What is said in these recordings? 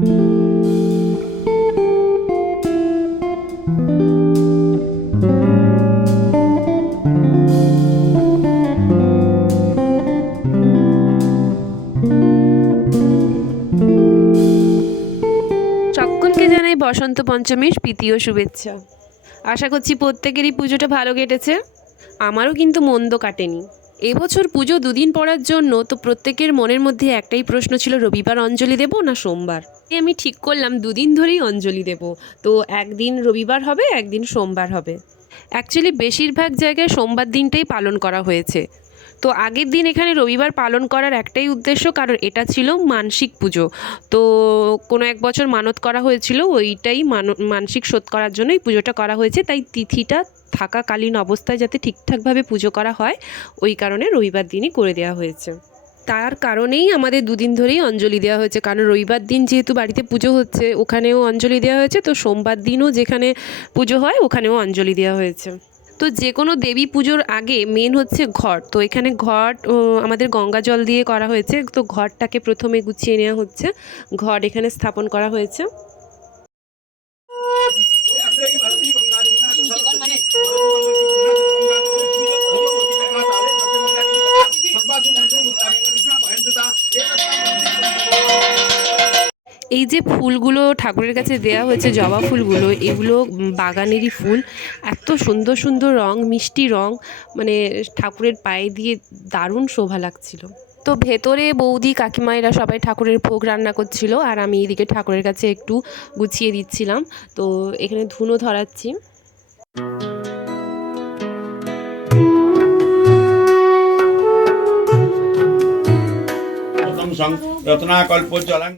সকলকে জানাই বসন্ত পঞ্চমীর প্রীতি ও শুভেচ্ছা। আশা করছি প্রত্যেকেরই পুজোটা ভালো কেটেছে। আমারও কিন্তু মন্দ কাটেনি। এবছর পুজো দুদিন পড়ার জন্য তো প্রত্যেকের মনের মধ্যে একটাই প্রশ্ন ছিল, রবিবার অঞ্জলি দেব না সোমবার। আমি ঠিক করলাম দুদিন ধরেই অঞ্জলি দেব। তো একদিন রবিবার হবে, একদিন সোমবার হবে। অ্যাকচুয়ালি বেশিরভাগ জায়গায় সোমবার দিনটাই পালন করা হয়েছে। তো আগের দিন এখানে রবিবার পালন করার একটাই উদ্দেশ্য, কারণ এটা ছিল মানসিক পুজো। তো কোনো এক বছর মানত করা হয়েছিল, ওইটাই মানসিক শোধ করার জন্য এই পুজোটা করা হয়েছে। তাই তিথিটা থাকাকালীন অবস্থায় যাতে ঠিকঠাকভাবে পুজো করা হয়, ওই কারণে রবিবার দিনই করে দেওয়া হয়েছে। তার কারণেই আমাদের দুদিন ধরেই অঞ্জলি দেওয়া হয়েছে, কারণ রবিবার দিন যেহেতু বাড়িতে পুজো হচ্ছে ওখানেও অঞ্জলি দেওয়া হয়েছে, তো সোমবার দিনও যেখানে পুজো হয় ওখানেও অঞ্জলি দেওয়া হয়েছে। তো যে কোনো দেবী পুজোর আগে মেন হচ্ছে ঘট। তো এখানে ঘট আমাদের গঙ্গা জল দিয়ে করা হয়েছে। তো ঘরটাকে প্রথমে গুছিয়ে নেওয়া হচ্ছে, ঘট এখানে স্থাপন করা হয়েছে। এই যে ফুলগুলো ঠাকুরের কাছে দেওয়া হয়েছে, জবা ফুলগুলো, এগুলো বাগানেরই ফুল। এত সুন্দর সুন্দর রং, মিষ্টি রং, মানে ঠাকুরের পায়ে দিয়ে দারুণ শোভা লাগছিল। তো ভেতরে বৌদি কাকিমায়েরা সবাই ঠাকুরের ভোগ রান্না করছিল, আর আমি এদিকে ঠাকুরের কাছে একটু গুছিয়ে দিচ্ছিলাম। তো এখানে ধুনো ধরাচ্ছি। রত্নাকল্পজলং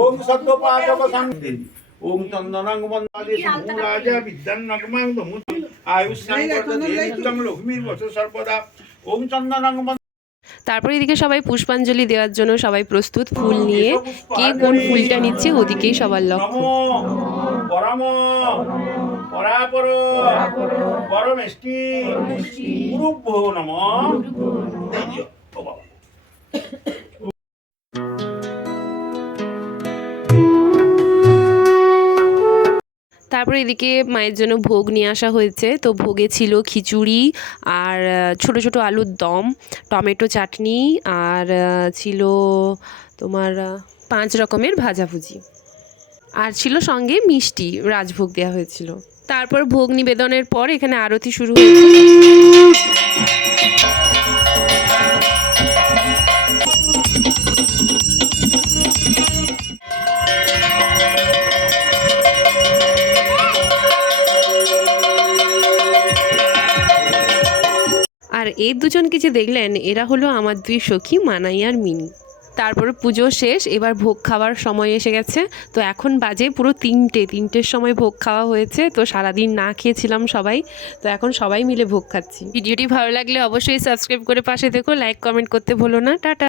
ওম সত্যপাদক সংদেবী ওম চন্দনং বন্দাদি সুরাজা বিদ্যান্নগমাং দমুতি আয়ুষ্যাং বর্ধতে নিত্যং লক্ষ্মীর বস সর্বদা ওম চন্দনং। তারপরে এদিকে সবাই পুষ্পাঞ্জলি দেওয়ার জন্য সবাই প্রস্তুত, ফুল নিয়ে। কে কোন ফুলটা নিচ্ছে ওদিকেই সবার লক্ষ্য। পরম পরাপর পরমেষ্টি গুরুভ্যো নমঃ। তারপরে এদিকে মায়ের জন্য ভোগ নিয়ে আসা হয়েছে। তো ভোগে ছিল খিচুড়ি আর ছোট ছোট আলুর দম, টমেটো চাটনি, আর ছিল তোমার 5 রকমের ভাজাভুজি, আর ছিল সঙ্গে মিষ্টি, রাজভোগ দেওয়া হয়েছিল। তারপর ভোগ নিবেদনের পর এখানে আরতি শুরু হয়েছে। আর এই দুজনকে যে দেখলেন, এরা হলো আমার 2 সখী, মানাই আর মিনি। তারপরে পুজো শেষ, এবার ভোগ খাওয়ার সময় এসে গেছে। তো এখন বাজে পুরো 3টের সময় ভোগ খাওয়া হয়েছে। তো সারাদিন না খেয়েছিলাম সবাই, তো এখন সবাই মিলে ভোগ খাচ্ছি। ভিডিওটি ভালো লাগলে অবশ্যই সাবস্ক্রাইব করে পাশে থেকো, লাইক কমেন্ট করতে ভুলো না। টাটা।